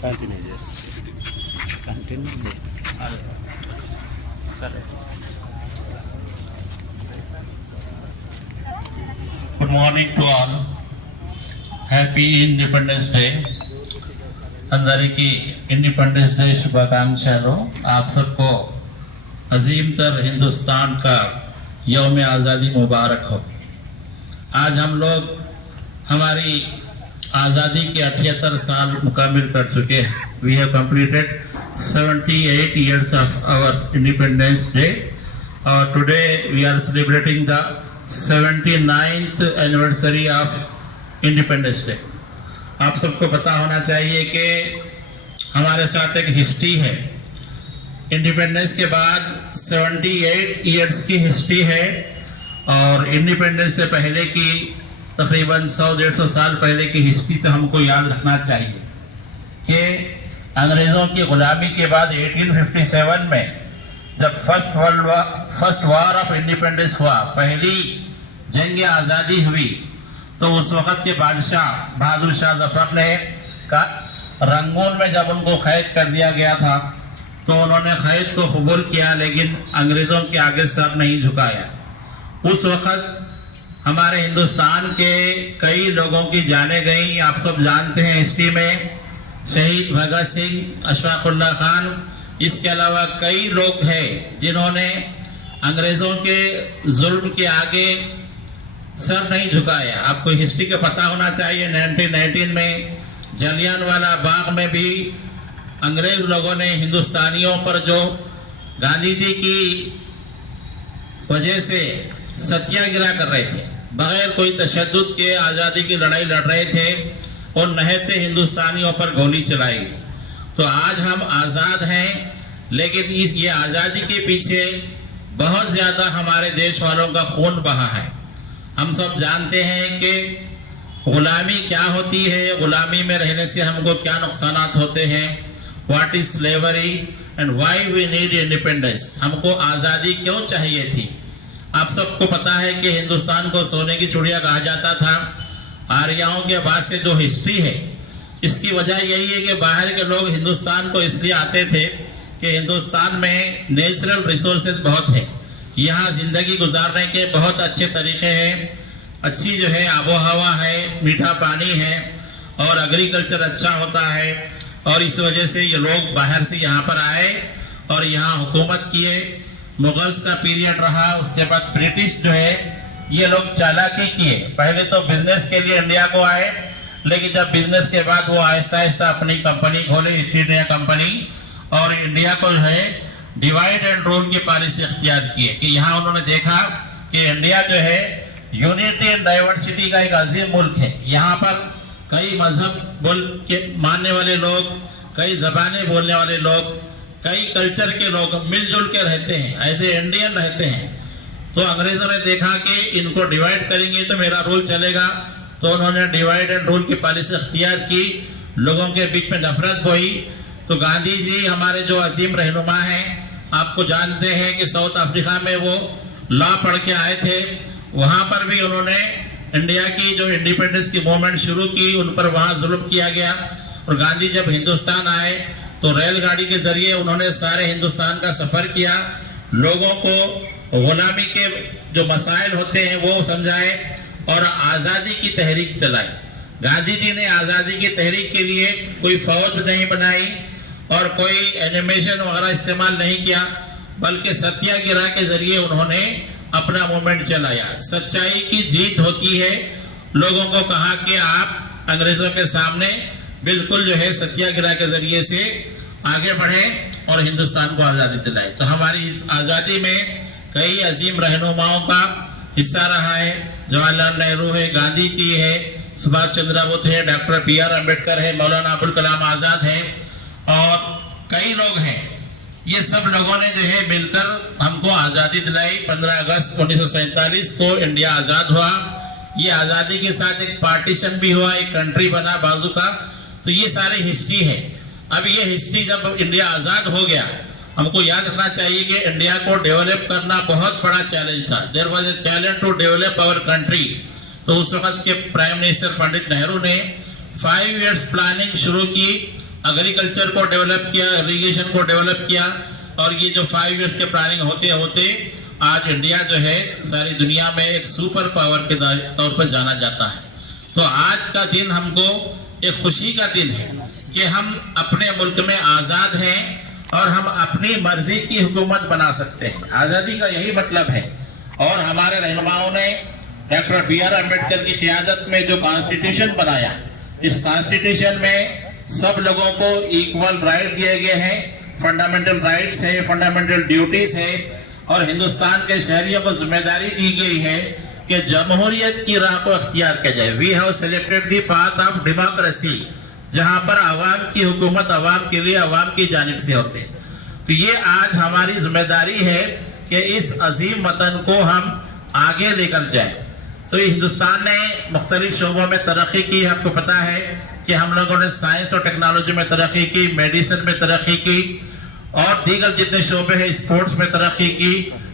Continue చేస్తాం. Continue Good morning to all. Happy Independence Day. अंदरिकी Independence Day शुभाकांक्षालु. आप सबको अजीम तर हिंदुस्तान का यौम आज़ादी मुबारक हो. आज हम लोग हमारी आज़ादी के 78 साल मुकम्मिल कर चुके हैं. We have completed 78 years of our Independence Day. Today we are celebrating the 79th anniversary of Independence Day. आप सबको पता होना चाहिए कि हमारे साथ एक हिस्ट्री है. इंडिपेंडेंस के बाद 78 इयर्स की हिस्ट्री है और इंडिपेंडेंस से पहले की तकरीबन 100-150 साल पहले की हिस्ट्री तो हमको याद रखना चाहिए कि अंग्रेज़ों की गुलामी के बाद 1857 में जब फर्स्ट वार ऑफ इंडिपेंडेंस हुआ, पहली जंग आज़ादी हुई, तो उस वक़्त के बादशाह बहादुर शाह जफर ने रंगून में जब उनको कैद कर दिया गया था तो उन्होंने कैद को कबूल किया, लेकिन अंग्रेज़ों के आगे सर नहीं झुकाया. उस वक़्त हमारे हिंदुस्तान के कई लोगों की जानें गई. आप सब जानते हैं हिस्ट्री में शहीद भगत सिंह, अशफाक उल्लाह खान, इसके अलावा कई लोग हैं जिन्होंने अंग्रेज़ों के जुल्म के आगे सर नहीं झुकाया. आपको हिस्ट्री का पता होना चाहिए. 1919 में जलियांवाला बाग में भी अंग्रेज़ लोगों ने हिंदुस्तानियों पर जो गांधी जी की वजह से सत्याग्रह कर रहे थे, बगैर कोई तशद्दुद के आज़ादी की लड़ाई लड़ रहे थे और नहते हिंदुस्तानियों पर गोली चलाई गई. तो आज हम आज़ाद हैं, लेकिन ये आज़ादी के पीछे बहुत ज़्यादा हमारे देश वालों का खून बहा है. हम सब जानते हैं कि गुलामी क्या होती है, गुलामी में रहने से हमको क्या नुकसानात होते हैं, what is slavery and why we need independence. हमको आज़ादी क्यों चाहिए थी. आप सबको पता है कि हिंदुस्तान को सोने की चिड़िया कहा जाता था. आर्यों के बाद से जो हिस्ट्री है, इसकी वजह यही है कि बाहर के लोग हिंदुस्तान को इसलिए आते थे कि हिंदुस्तान में नेचुरल रिसोर्सेज बहुत है, यहाँ ज़िंदगी गुजारने के बहुत अच्छे तरीके हैं, अच्छी जो है आबो हवा है, मीठा पानी है और एग्रीकल्चर अच्छा होता है. और इस वजह से ये लोग बाहर से यहाँ पर आए और यहाँ हुकूमत किए. मुगल्स का पीरियड रहा, उसके बाद ब्रिटिश जो है ये लोग चालाकी किए. पहले तो बिजनेस के लिए इंडिया को आए, लेकिन जब बिजनेस के बाद वो आहिस्ता आहिस्ता अपनी कंपनी खोले, ईस्ट इंडिया कंपनी, और इंडिया को जो है डिवाइड एंड रूल की पॉलिसी अख्तियार किए कि यहाँ उन्होंने देखा कि इंडिया जो है यूनिटी एंड डाइवर्सिटी का एक अजीम मुल्क है. यहाँ पर कई मजहब मानने वाले लोग, कई ज़बानें बोलने वाले लोग, कई कल्चर के लोग मिलजुल के रहते हैं, एज ए इंडियन रहते हैं। तो अंग्रेजों ने देखा कि इनको डिवाइड करेंगे तो मेरा रूल चलेगा, तो उन्होंने डिवाइड एंड रूल की पॉलिसी अख्तियार की, लोगों के बीच में नफरत बोई। तो गांधी जी हमारे जो अजीम रहनुमा हैं, आपको जानते हैं कि साउथ अफ्रीका में वो लॉ पढ़ के आए थे, वहां पर भी उन्होंने इंडिया की जो इंडिपेंडेंस की मूवमेंट शुरू की, उन पर वहां जुल्म किया गया। और गांधी जब हिंदुस्तान आए तो रेलगाड़ी के जरिए उन्होंने सारे हिंदुस्तान का सफर किया, लोगों को गुलामी के जो मसाइल होते हैं वो समझाए और आज़ादी की तहरीक चलाई। गांधी जी ने आज़ादी की तहरीक के लिए कोई फौज नहीं बनाई और कोई एनिमेशन वगैरह इस्तेमाल नहीं किया, बल्कि सत्याग्रह के जरिए उन्होंने अपना मूवमेंट चलाया। सच्चाई की जीत होती है। लोगों को कहा कि आप अंग्रेजों के सामने बिल्कुल जो है सत्याग्रह के जरिए से आगे बढ़े और हिंदुस्तान को आज़ादी दिलाए। तो हमारी इस आज़ादी में कई अजीम रहनुमाओं का हिस्सा रहा है। जवाहरलाल नेहरू है, गांधी जी है, सुभाष चंद्र बोस है, डॉक्टर BR अम्बेडकर है, मौलाना अबुल कलाम आज़ाद है और कई लोग हैं। ये सब लोगों ने जो है मिलकर हमको आज़ादी दिलाई। 15 अगस्त 1947 को इंडिया आज़ाद हुआ। ये आज़ादी के साथ एक पार्टीशन भी हुआ, एक कंट्री बना बाजू का। तो ये सारी हिस्ट्री है। अब ये हिस्ट्री जब इंडिया आज़ाद हो गया, हमको याद रखना चाहिए कि इंडिया को डेवलप करना बहुत बड़ा चैलेंज था। There was a challenge to develop our country. तो उस वक्त के प्राइम मिनिस्टर पंडित नेहरू ने 5 इयर्स प्लानिंग शुरू की, एग्रीकल्चर को डेवलप किया, इरिगेशन को डेवलप किया और ये जो 5 इयर्स के प्लानिंग होते होते आज इंडिया जो है सारी दुनिया में एक सुपर पावर के तौर पर जाना जाता है। तो आज का दिन हमको एक खुशी का दिन है कि हम अपने मुल्क में आज़ाद हैं और हम अपनी मर्जी की हुकूमत बना सकते हैं। आज़ादी का यही मतलब है। और हमारे रहनुमाओं ने डॉक्टर BR अम्बेडकर की क़यादत में जो कॉन्स्टिट्यूशन बनाया, इस कॉन्स्टिट्यूशन में सब लोगों को इक्वल राइट दिए गए हैं, फंडामेंटल राइट्स है, फंडामेंटल ड्यूटीज है और हिंदुस्तान के शहरियों को जिम्मेदारी दी गई है कि जमहूरियत की राह को अख्तियार किया जाए। We have selected the path of democracy, जहां पर आवाम की हुकूमत आवाम के लिए आवाम की जानिब से होते हैं। तो ये आज हमारी जिम्मेदारी है कि इस अजीम वतन को हम आगे लेकर जाएं। तो हिंदुस्तान ने मुख्तलिफ शोबों में तरक्की की। आपको पता है कि हम लोगों ने साइंस और टेक्नोलॉजी में तरक्की की, मेडिसिन में तरक्की की और दीगर जितने शोबे हैं स्पोर्ट्स में तरक्की की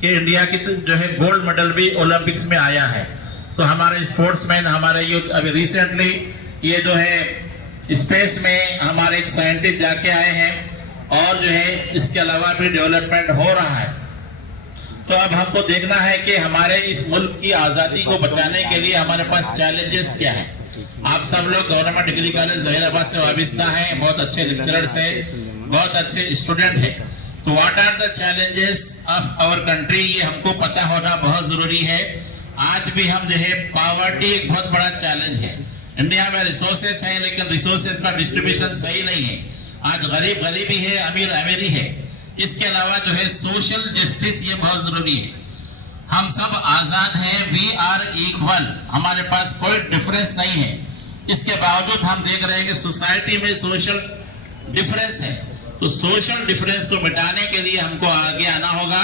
कि इंडिया की जो है गोल्ड मेडल भी ओलंपिक्स में आया है। तो हमारे स्पोर्ट्समैन, हमारे यूथ, अभी रिसेंटली ये जो है स्पेस में हमारे एक साइंटिस्ट जाके आए हैं और जो है इसके अलावा भी डेवलपमेंट हो रहा है। तो अब हमको देखना है कि हमारे इस मुल्क की आज़ादी को बचाने के लिए हमारे पास चैलेंजेस क्या हैं। आप सब लोग गवर्नमेंट डिग्री कॉलेज जहीराबाद से वाबिस्ता हैं, बहुत अच्छे लेक्चरर्स हैं, बहुत अच्छे स्टूडेंट हैं। तो what are the challenges of our country, ये हमको पता होना बहुत जरूरी है। आज भी हम जो है पॉवर्टी एक बहुत बड़ा चैलेंज है। इंडिया में रिसोर्सेस हैं लेकिन रिसोर्सेस का डिस्ट्रीब्यूशन सही नहीं है। आज गरीब गरीबी है, अमीर अमीरी है। इसके अलावा जो है सोशल जस्टिस ये बहुत जरूरी है। हम सब आजाद हैं, वी आर इक्वल, हमारे पास कोई डिफरेंस नहीं है। इसके बावजूद हम देख रहे हैं कि सोसाइटी में सोशल डिफरेंस है। तो सोशल डिफरेंस को मिटाने के लिए हमको आगे आना होगा।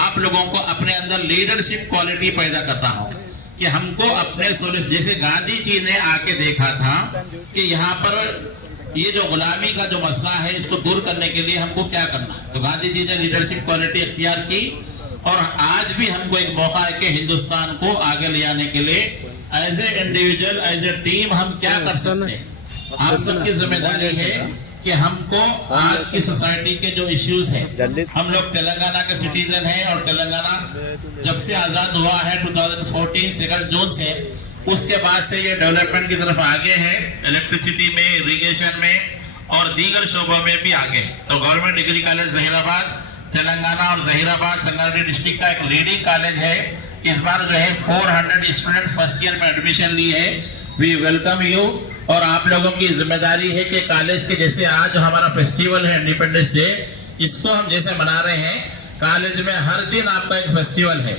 आप लोगों को अपने अंदर लीडरशिप क्वालिटी पैदा करना होगा कि हमको अपने जैसे गांधी जी ने आके देखा था कि यहाँ पर ये जो गुलामी का जो मसला है इसको दूर करने के लिए हमको क्या करना। तो गांधी जी ने लीडरशिप क्वालिटी इख्तियार की और आज भी हमको एक मौका है कि हिंदुस्तान को आगे ले जाने के लिए as a individual, as a team हम क्या कर सकते हैं। आप सबकी जिम्मेदारी है कि हमको आज की सोसाइटी के जो इश्यूज हैं, हम लोग तेलंगाना के सिटीजन हैं और तेलंगाना जब से आजाद हुआ है 2014 2 जून से, उसके बाद से ये डेवलपमेंट की तरफ आगे है, इलेक्ट्रिसिटी में, इरिगेशन में और दीगर शोबों में भी आगे है। तो government degree college Zaheerabad Telangana और जहीराबाद संगारेड्डी डिस्ट्रिक्ट का एक लीडिंग कॉलेज है। इस बार जो है 400 स्टूडेंट फर्स्ट ईयर में एडमिशन लिए है। We welcome you. और आप लोगों की जिम्मेदारी है कि कॉलेज के जैसे आज हमारा फेस्टिवल है इंडिपेंडेंस डे, इसको हम जैसे मना रहे हैं, कॉलेज में हर दिन आपका एक फेस्टिवल है।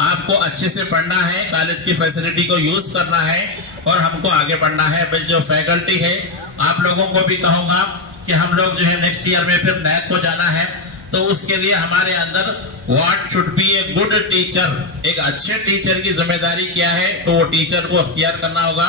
आपको अच्छे से पढ़ना है, कॉलेज की फैसिलिटी को यूज करना है और हमको आगे बढ़ना है। बस जो फैकल्टी है आप लोगों को भी कहूँगा कि हम लोग जो है नेक्स्ट ईयर में फिर नैक को जाना है तो उसके लिए हमारे अंदर what should be a good teacher, एक अच्छे टीचर की जिम्मेदारी क्या है, तो वो टीचर को अख्तियार करना होगा।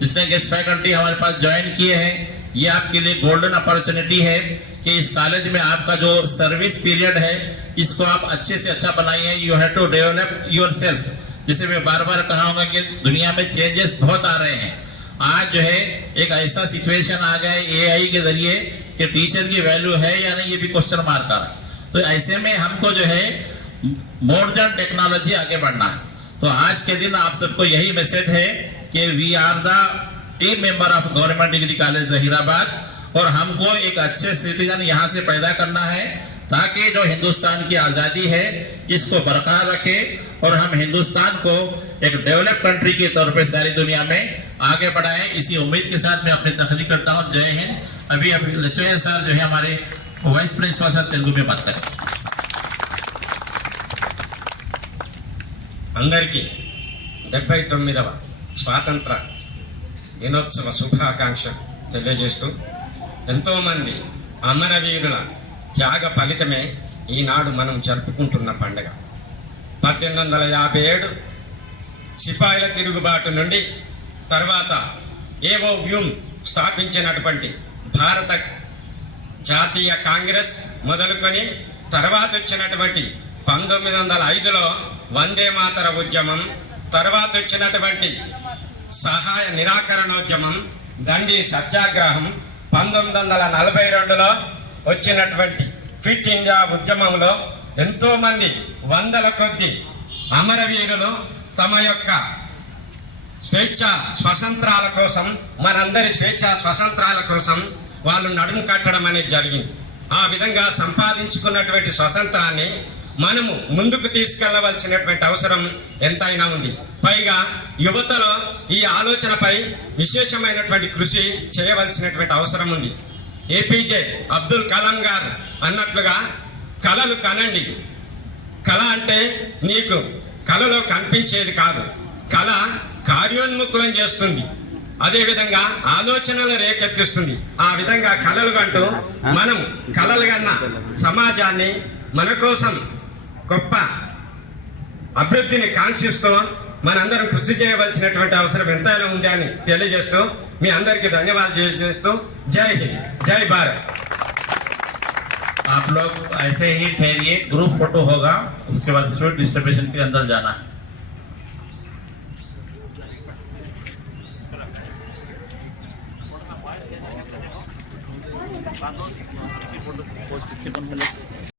जितने गेस्ट फैकल्टी हमारे पास ज्वाइन किए हैं, ये आपके लिए गोल्डन अपॉर्चुनिटी है कि इस कॉलेज में आपका जो सर्विस पीरियड है इसको आप अच्छे से अच्छा बनाइए। You have to develop yourself. जिसे मैं बार बार कहूँगा कि दुनिया में चेंजेस बहुत आ रहे हैं। आज जो है एक ऐसा सिचुएशन आ गया है AI के जरिए कि टीचर की वैल्यू है या नहीं, ये भी क्वेश्चन मार्क आ रहा है। तो ऐसे में हमको जो है मॉडर्न टेक्नोलॉजी आगे बढ़ना है। तो आज के दिन आप सबको यही मैसेज है कि we are the team member of government degree college Zaheerabad, और हमको एक अच्छे सिटीजन यहाँ से पैदा करना है ताकि जो हिंदुस्तान की आज़ादी है इसको बरकरार रखे और हम हिंदुस्तान को एक डेवलप कंट्री के तौर पे सारी दुनिया में आगे बढ़ाएं। इसी उम्मीद के साथ मैं अपनी तकरीर करता हूँ। जय हिंद। अभी लचोया सर जो है हमारे वाइस प्रिंसिपल सर तेलुगु में बात करें। అందరికీ 79వ స్వాతంత్ర దినోత్సవ శుభాకాంక్షలు తెలియజేస్తూ, ఎంతోమంది అమరవీరుల త్యాగ ఫలితమే ఈనాడు మనం జరుపుకుంటున్న పండుగ. 1857 సిపాయిల తిరుగుబాటు నుండి తర్వాత ఏవో వ్యూమ్ స్థాపించినటువంటి భారత జాతీయ కాంగ్రెస్ మొదలుకొని తర్వాత వచ్చినటువంటి 1905లో వందే మాతర ఉద్యమం, తర్వాత వచ్చినటువంటి సహాయ నిరాకరణోద్యమం, దండి సత్యాగ్రహం, 1942లో వచ్చినటువంటి ఫిట్ ఇండియా ఉద్యమంలో ఎంతో మంది వందల కొద్ది అమరవీరులు తమ యొక్క స్వేచ్ఛ స్వతంత్రాల కోసం, మనందరి స్వేచ్ఛ స్వతంత్రాల కోసం వాళ్ళు నడుము కట్టడం అనేది జరిగింది. ఆ విధంగా సంపాదించుకున్నటువంటి స్వతంత్రాన్ని మనము ముందుకు తీసుకెళ్లవలసినటువంటి అవసరం ఎంతైనా ఉంది. పైగా యువతలో ఈ ఆలోచనపై విశేషమైనటువంటి కృషి చేయవలసినటువంటి అవసరం ఉంది. APJ అబ్దుల్ కలాం గారు అన్నట్లుగా కలలు కనండి. కళ అంటే నీకు కళలో కనిపించేది కాదు, కళ కార్యోన్ముఖులం చేస్తుంది, అదేవిధంగా ఆలోచనలు రేకెత్తిస్తుంది. ఆ విధంగా కళలు కంటూ మనం కళలు కన్నా సమాజాన్ని మన కోసం గొప్ప అభివృద్ధిని కాంక్షిస్తూ మనందరం కృషి చేయవలసినటువంటి అవసరం ఎంతైనా ఉంది అని తెలియజేస్తూ మీ అందరికీ ధన్యవాదాలు తెలియజేస్తూ జై హింద్, జై భారత్. आप लोग ऐसे ही ठहरिए, ग्रुप फोटो होगा, उसके बाद स्टूडेंट डिस्ट्रीब्यूशन के अंदर जाना है।